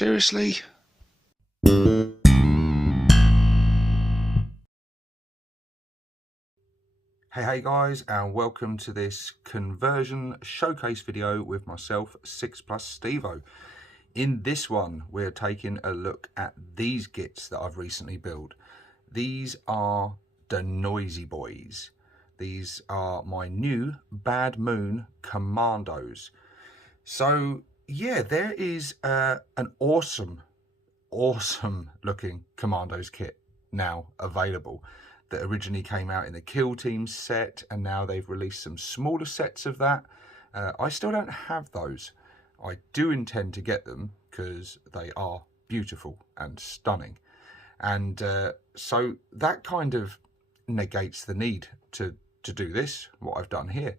Seriously? Hey guys, and welcome to this conversion showcase video with myself, 6+ Stevo. In this one, we're taking a look at these gits that I've recently built. These are the Noizy boys. These are my new Bad Moon Commandos. So yeah, there is an awesome looking Commandos kit now available that originally came out in the Kill Team set, and now they've released some smaller sets of that. I still don't have those. I do intend to get them because they are beautiful and stunning, and so that kind of negates the need to do this, what I've done here.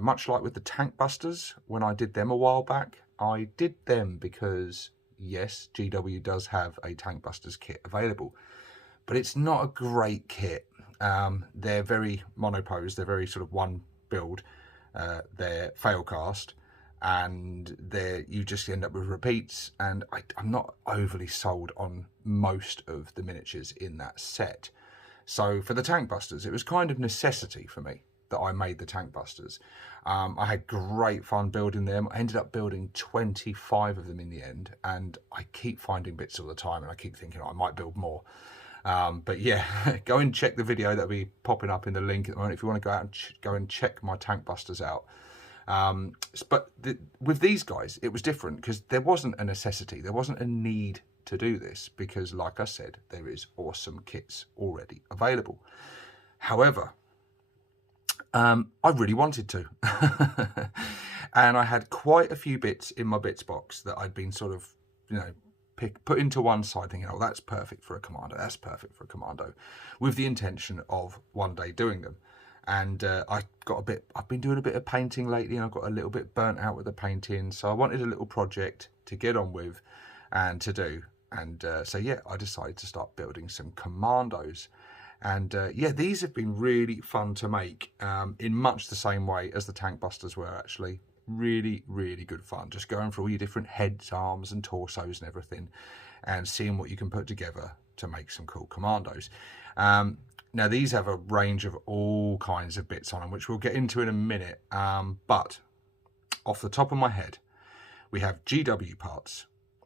Much like with the Tank Busters, when I did them a while back, I did them because yes, GW does have a Tank Busters kit available, but it's not a great kit. They're very monopose, they're very sort of one build, they're failcast, and you just end up with repeats, and I'm not overly sold on most of the miniatures in that set. So for the Tank Busters, it was kind of necessity for me that I made the Tank Busters. I had great fun building them. I ended up building 25 of them in the end, and I keep finding bits all the time, and I keep thinking I might build more. But yeah, go and check the video that'll be popping up in the link at the moment if you want to go out and go and check my Tank Busters out. But with these guys, it was different because there wasn't a necessity, there wasn't a need to do this, because like I said, there is awesome kits already available. However, I really wanted to, and I had quite a few bits in my bits box that I'd been sort of, put into one side, thinking, oh, that's perfect for a commando, that's perfect for a commando, with the intention of one day doing them. And I've been doing a bit of painting lately, and I've got a little bit burnt out with the painting, so I wanted a little project to get on with and to do. And so yeah, I decided to start building some commandos. And yeah, these have been really fun to make, in much the same way as the Tank Busters were actually. Really good fun, just going for all your different heads, arms and torsos and everything, and seeing what you can put together to make some cool commandos. Now these have a range of all kinds of bits on them, which we'll get into in a minute, but off the top of my head, we have GW parts,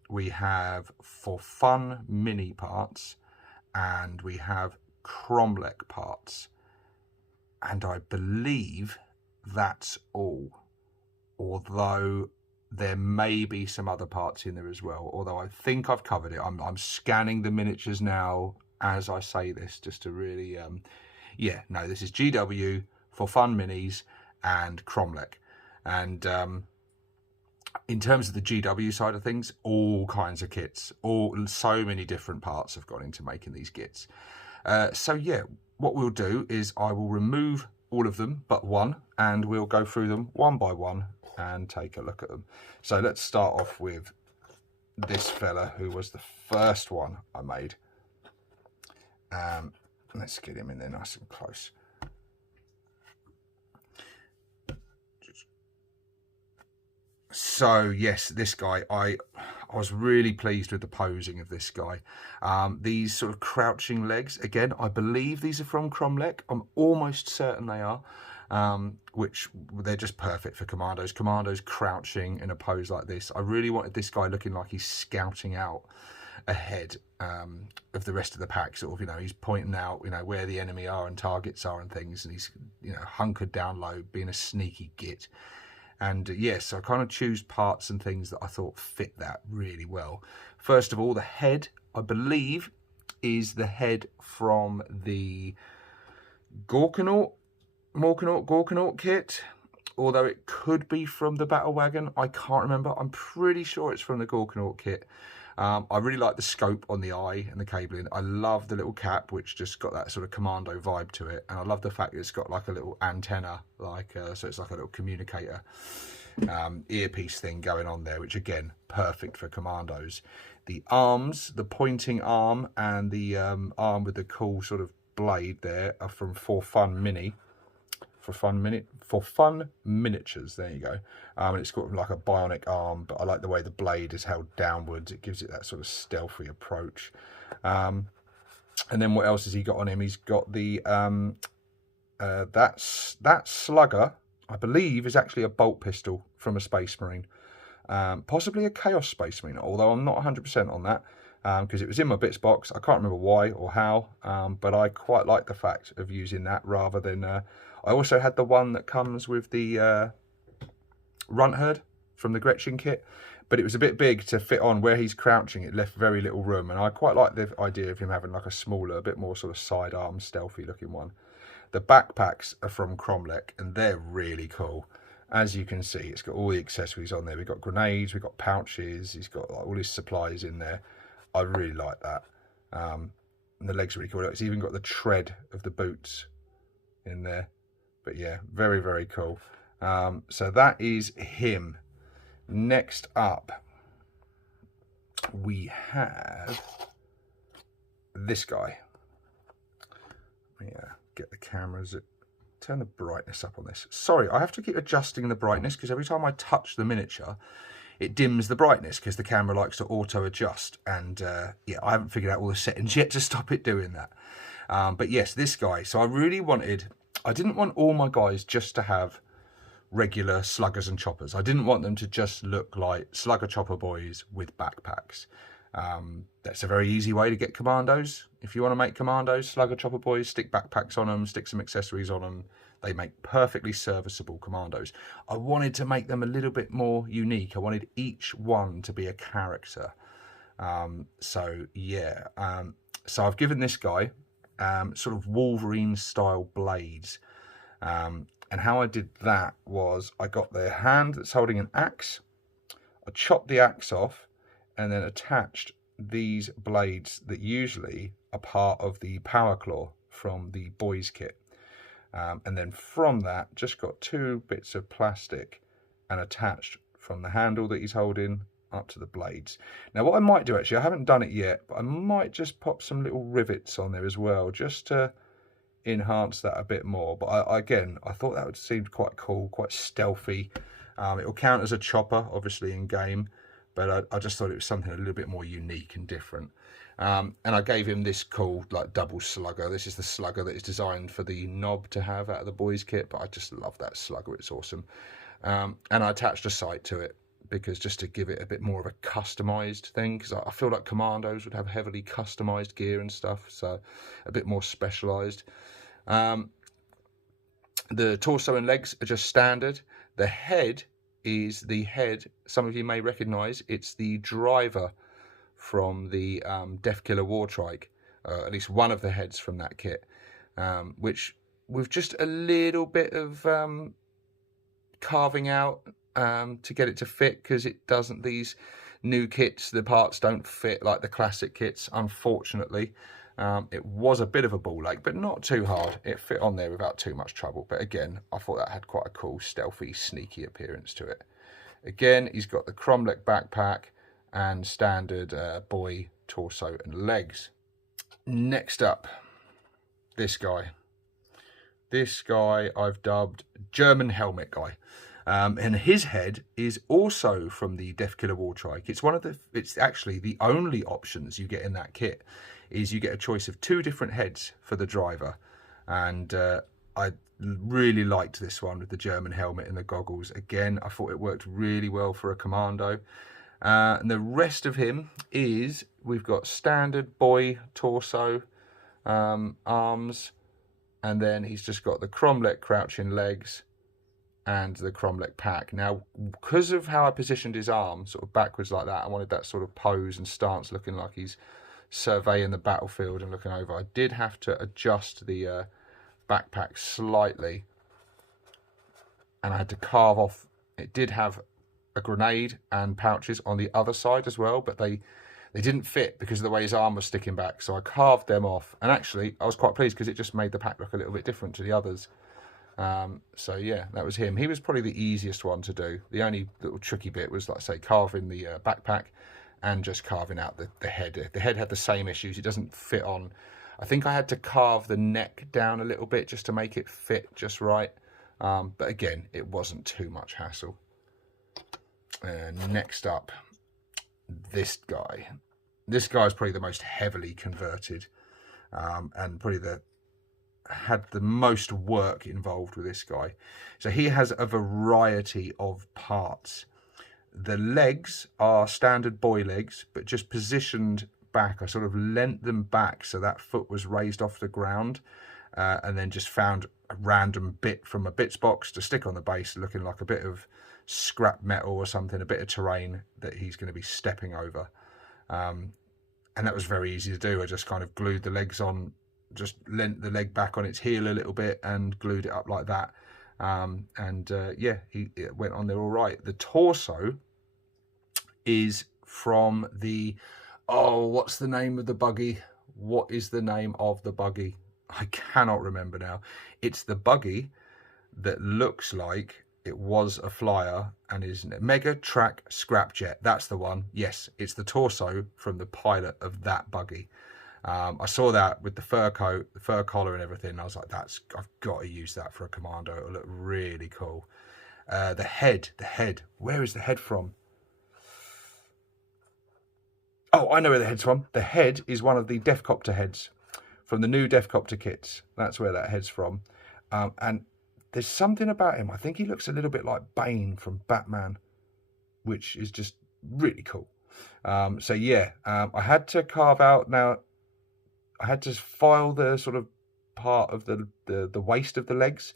we have for fun mini parts, and we have Cromlech parts, and I believe that's all. Although there may be some other parts in there as well, although I think I've covered it. I'm scanning the miniatures now as I say this, just to really yeah, no, this is GW for fun minis and Cromlech. And in terms of the GW side of things, all kinds of kits, so many different parts have gone into making these kits. So yeah, what we'll do is I will remove all of them but one, and we'll go through them one by one and take a look at them. So let's start off with this fella, who was the first one I made. Let's get him in there nice and close. So yes, this guy, I was really pleased with the posing of this guy. These sort of crouching legs, again, I believe these are from Cromlech. I'm almost certain they are, which they're just perfect for commandos. Commandos crouching in a pose like this. I really wanted this guy looking like he's scouting out ahead of the rest of the pack, sort of, he's pointing out, where the enemy are and targets are and things, and he's, hunkered down low, being a sneaky git. And yes, I kind of choose parts and things that I thought fit that really well. First of all, the head, I believe, is the head from the Gorkanaut kit, although it could be from the Battle Wagon. I can't remember. I'm pretty sure it's from the Gorkanaut kit. I really like the scope on the eye and the cabling. I love the little cap, which just got that sort of commando vibe to it, and I love the fact that it's got like a little antenna, so it's like a little communicator earpiece thing going on there, which again, perfect for commandos. The arms, the pointing arm and the arm with the cool sort of blade there, are from For Fun Mini. for fun miniatures. There you go. And it's got like a bionic arm, but I like the way the blade is held downwards. It gives it that sort of stealthy approach. And then what else has he got on him? He's got the that slugger, I believe, is actually a bolt pistol from a Space Marine, possibly a Chaos Space Marine, although I'm not 100% on that, because it was in my bits box. I can't remember why or how, but I quite like the fact of using that rather than I also had the one that comes with the Runt Herd from the Gretchen kit, but it was a bit big to fit on where he's crouching. It left very little room, and I quite like the idea of him having like a smaller, a bit more sort of sidearm stealthy looking one. The backpacks are from Cromlech, and they're really cool. As you can see, it's got all the accessories on there. We've got grenades, we've got pouches, he's got like all his supplies in there. I really like that. And the legs are really cool. It's even got the tread of the boots in there. But yeah, very, very cool. So that is him. Next up, we have this guy. Yeah, get the cameras. Turn the brightness up on this. Sorry, I have to keep adjusting the brightness because every time I touch the miniature, it dims the brightness because the camera likes to auto adjust. And yeah, I haven't figured out all the settings yet to stop it doing that. But yes, this guy. So I really wanted, I didn't want all my guys just to have regular sluggers and choppers. I didn't want them to just look like slugger chopper boys with backpacks. That's a very easy way to get commandos. If you want to make commandos, slugger chopper boys, stick backpacks on them, stick some accessories on them. They make perfectly serviceable commandos. I wanted to make them a little bit more unique. I wanted each one to be a character. So yeah, so I've given this guy sort of Wolverine-style blades. And how I did that was I got the hand that's holding an axe. I chopped the axe off and then attached these blades that usually are part of the power claw from the Boyz kit. And then from that, just got two bits of plastic and attached from the handle that he's holding up to the blades. Now what I might do, actually, I haven't done it yet, but I might just pop some little rivets on there as well, just to enhance that a bit more. But again, I thought that would seem quite cool, quite stealthy. It will count as a chopper, obviously, in game, but I just thought it was something a little bit more unique and different. And I gave him this cool like double slugger. This is the slugger that is designed for the knob to have out of the Boyz kit, but I just love that slugger. It's awesome. And I attached a sight to it because just to give it a bit more of a customized thing, because I feel like commandos would have heavily customized gear and stuff, so a bit more specialized. The torso and legs are just standard. The head is the head some of you may recognize. It's the driver from the Deathkiller Wartrike, at least one of the heads from that kit, which with just a little bit of carving out to get it to fit, because it doesn't, these new kits, the parts don't fit like the classic kits, unfortunately. It was a bit of a ball ache, but not too hard. It fit on there without too much trouble. But again, I thought that had quite a cool, stealthy, sneaky appearance to it. Again, he's got the Cromlech backpack and standard boy torso and legs. Next up, this guy. This guy I've dubbed German Helmet Guy. And his head is also from the Deathkiller Wartrike. It's actually the only options you get in that kit. Is you get a choice of two different heads for the driver, and I really liked this one with the German helmet and the goggles. Again, I thought it worked really well for a commando. And the rest of him is, we've got standard boy torso, arms, and then he's just got the Cromlech crouching legs and the Cromlech pack. Now, because of how I positioned his arm sort of backwards like that, I wanted that sort of pose and stance looking like he's surveying the battlefield and looking over. I did have to adjust the backpack slightly, and I had to carve off. It did have a grenade and pouches on the other side as well, but they didn't fit because of the way his arm was sticking back, so I carved them off. And actually I was quite pleased because it just made the pack look a little bit different to the others. So yeah, that was him. He was probably the easiest one to do. The only little tricky bit was, like I say, carving the backpack and just carving out the head. The head had the same issues. It doesn't fit on. I think I had to carve the neck down a little bit just to make it fit just right. But again, it wasn't too much hassle. And next up, this guy. This guy is probably the most heavily converted, and probably had the most work involved with this guy. So he has a variety of parts. The legs are standard boy legs, but just positioned back. I sort of leant them back so that foot was raised off the ground, and then just found a random bit from a bits box to stick on the base, looking like a bit of scrap metal or something, a bit of terrain that he's going to be stepping over. And that was very easy to do. I just kind of glued the legs on, just leant the leg back on its heel a little bit and glued it up like that. Yeah, it went on there all right. The torso is from the, oh, what's the name of the buggy? What is the name of the buggy? I cannot remember now. It's the buggy that looks like it was a flyer and is Mega Track Scrapjet. That's the one. Yes, it's the torso from the pilot of that buggy. I saw that with the fur coat, the fur collar and everything. And I was like, I've got to use that for a commando. It'll look really cool. The head. Where is the head from? Oh, I know where the head's from. The head is one of the Defcopter heads from the new Defcopter kits. That's where that head's from. And there's something about him. I think he looks a little bit like Bane from Batman, which is just really cool. So yeah, I had to carve out. Now, I had to file the sort of part of the waist of the legs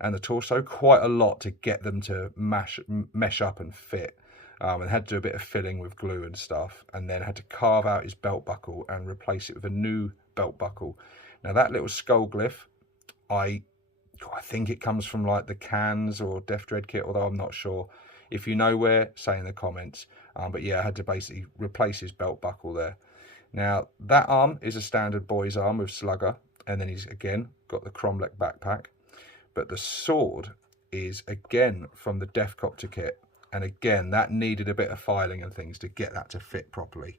and the torso quite a lot to get them to mesh up and fit. And had to do a bit of filling with glue and stuff, and then had to carve out his belt buckle and replace it with a new belt buckle. Now that little skull glyph, I think it comes from like the Cans or Def Dread kit, although I'm not sure. If you know where, say in the comments. But yeah, I had to basically replace his belt buckle there. Now that arm is a standard Boyz arm with slugger, and then he's again got the Cromlech backpack. But the sword is again from the Defcopter kit. And again, that needed a bit of filing and things to get that to fit properly.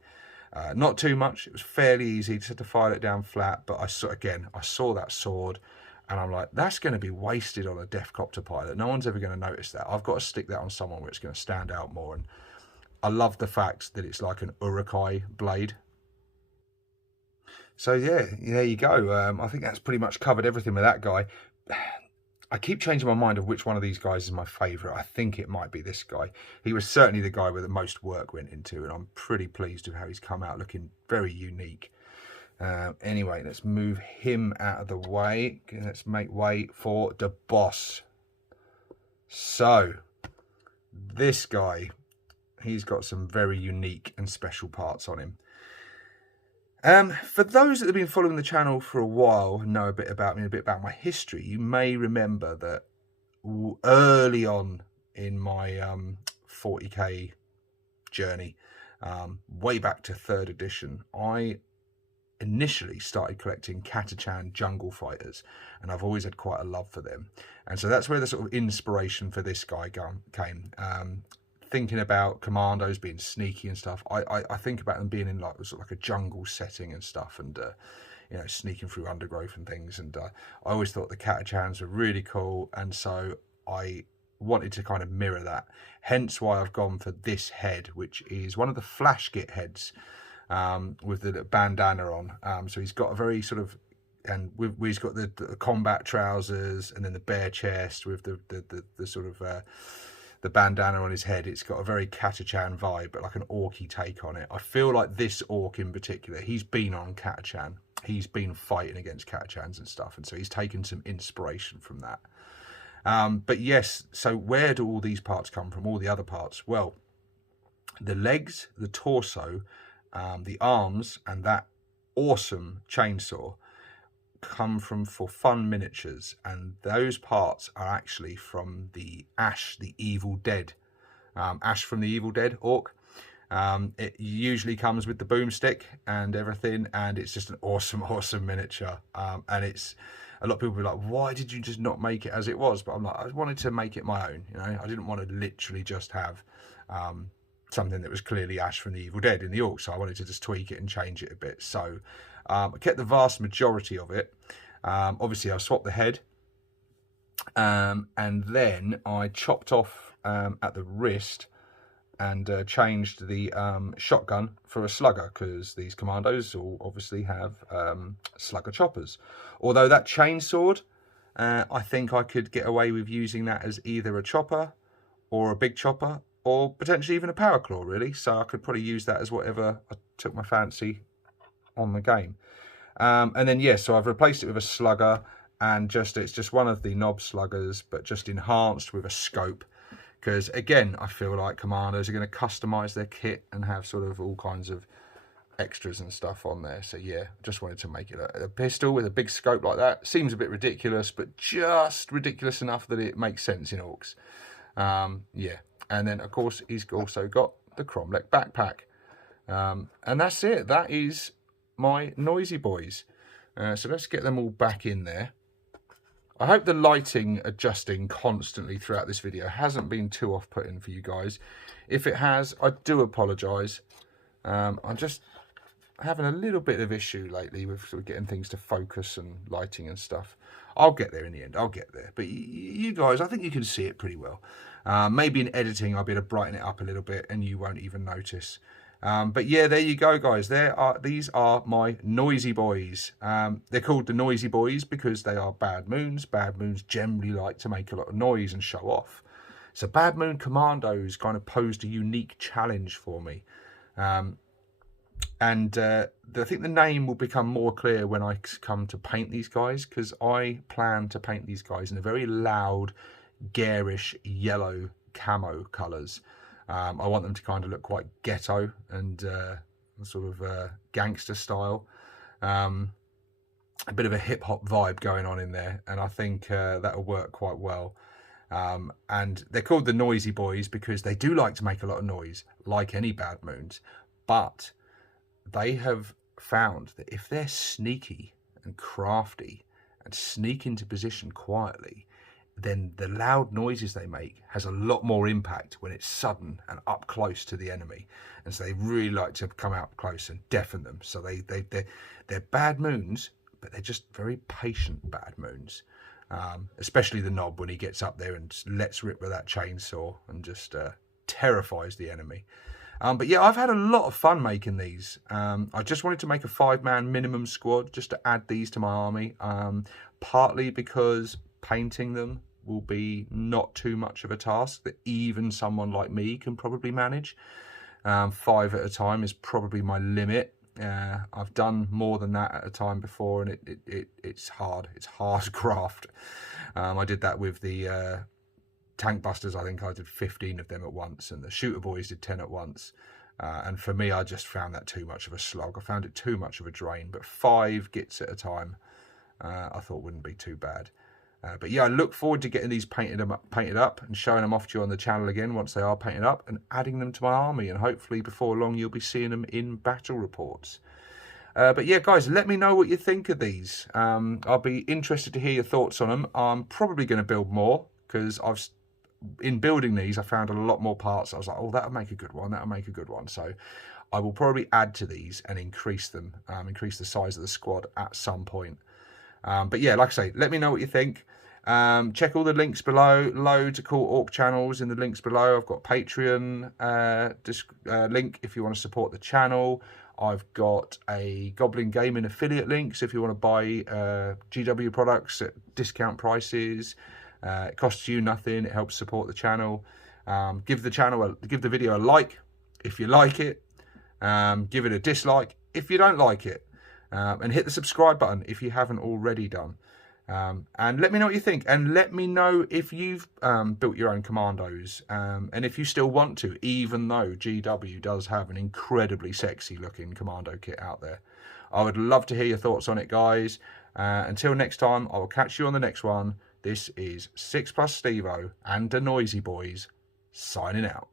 Not too much. It was fairly easy. Just had to file it down flat. But I saw that sword, and I'm like, that's going to be wasted on a Defcopter pilot. No one's ever going to notice that. I've got to stick that on someone where it's going to stand out more. And I love the fact that it's like an Urukai blade. So yeah, there you go. I think that's pretty much covered everything with that guy. I keep changing my mind of which one of these guys is my favourite. I think it might be this guy. He was certainly the guy where the most work went into, and I'm pretty pleased with how he's come out looking very unique. Anyway, let's move him out of the way. Let's make way for the boss. So, this guy, he's got some very unique and special parts on him. For those that have been following the channel for a while and know a bit about me, a bit about my history, you may remember that early on in my 40k journey, way back to 3rd edition, I initially started collecting Catachan jungle fighters, and I've always had quite a love for them. And so that's where the sort of inspiration for this guy came. Thinking about commandos being sneaky and stuff, I think about them being in like sort of like a jungle setting and stuff, and you know, sneaking through undergrowth and things. And I always thought the Catachans were really cool, and so I wanted to kind of mirror that. Hence why I've gone for this head, which is one of the Flash Git heads with the bandana on. So he's got a very sort of, and he's got the combat trousers, and then the bare chest with the sort of the bandana on his head. It's got a very Catachan vibe, but like an orky take on it. I feel like this orc in particular, he's been on Catachan. He's been fighting against Catachans and stuff, and so he's taken some inspiration from that. But yes, so where do all these parts come from, all the other parts? Well, the legs, the torso, the arms, and that awesome chainsaw come from For Fun Miniatures, and those parts are actually from the Ash the Evil Dead, Ash from the Evil Dead orc. It usually comes with the boomstick and everything, and it's just an awesome miniature. And it's, a lot of people be like, why did you just not make it as it was? But I'm like, I wanted to make it my own, you know. I didn't want to literally just have something that was clearly Ash from the Evil Dead in the orc, so I wanted to just tweak it and change it a bit. So I kept the vast majority of it. Obviously I swapped the head, And then I chopped off at the wrist and changed the shotgun for a slugger, because these commandos all obviously have slugger choppers. Although that chainsword, I think I could get away with using that as either a chopper or a big chopper, or potentially even a power claw, really. So I could probably use that as whatever I took my fancy on the game. And then, yeah, so I've replaced it with a slugger, and it's just one of the knob sluggers, but just enhanced with a scope. Because, again, I feel like commandos are going to customise their kit and have sort of all kinds of extras and stuff on there. So, yeah, just wanted to make it a pistol with a big scope like that. Seems a bit ridiculous, but just ridiculous enough that it makes sense in orcs. Yeah, and then, of course, he's also got the Cromlech backpack. And that's it. That is my Noizy boys. So let's get them all back in there. I hope the lighting adjusting constantly throughout this video hasn't been too off-putting for you guys. If it has, I do apologise. I'm just having a little bit of issue lately with sort of getting things to focus and lighting and stuff. I'll get there in the end. I'll get there. But you guys, I think you can see it pretty well. Maybe in editing, I'll be able to brighten it up a little bit and you won't even notice. But yeah, there you go, guys. These are my Noizy boys. They're called the Noizy boys because they are bad moons. Bad moons generally like to make a lot of noise and show off. So Bad Moon Commandos kind of posed a unique challenge for me. I think the name will become more clear when I come to paint these guys, because I plan to paint these guys in a very loud, garish yellow camo colours. I want them to kind of look quite ghetto and sort of gangster style. A bit of a hip-hop vibe going on in there, and I think that'll work quite well. And they're called the Noizy boys because they do like to make a lot of noise, like any bad moons. But they have found that if they're sneaky and crafty and sneak into position quietly, then the loud noises they make has a lot more impact when it's sudden and up close to the enemy. And so they really like to come out close and deafen them. So they're bad moons, but they're just very patient bad moons. Especially the knob, when he gets up there and lets rip with that chainsaw and just terrifies the enemy. But yeah, I've had a lot of fun making these. I just wanted to make a 5-man minimum squad just to add these to my army. Partly because painting them will be not too much of a task that even someone like me can probably manage. 5 at a time is probably my limit. I've done more than that at a time before, and it's hard. It's hard graft. I did that with the tank busters. I think I did 15 of them at once, and the shooter boys did 10 at once. And for me, I just found that too much of a slog. I found it too much of a drain. But 5 gits at a time, I thought wouldn't be too bad. But yeah, I look forward to getting these painted up and showing them off to you on the channel again once they are painted up, and adding them to my army. And hopefully before long you'll be seeing them in battle reports. But yeah, guys, let me know what you think of these. I'll be interested to hear your thoughts on them. I'm probably going to build more, because in building these, I found a lot more parts. I was like, oh, that'll make a good one. That'll make a good one. So I will probably add to these and increase them, increase the size of the squad at some point. But yeah, like I say, let me know what you think. Check all the links below. Loads of cool Ork channels in the links below. I've got Patreon link if you want to support the channel. I've got a Goblin Gaming affiliate link, so if you want to buy GW products at discount prices, it costs you nothing. It helps support the channel. Give the video a like if you like it. Give it a dislike if you don't like it. And hit the subscribe button if you haven't already done. And let me know what you think, and let me know if you've built your own commandos, and if you still want to, even though GW does have an incredibly sexy looking commando kit out there. I would love to hear your thoughts on it, guys. Until next time, I will catch you on the next one. This is 6+ Stevo and the Noizy boys signing out.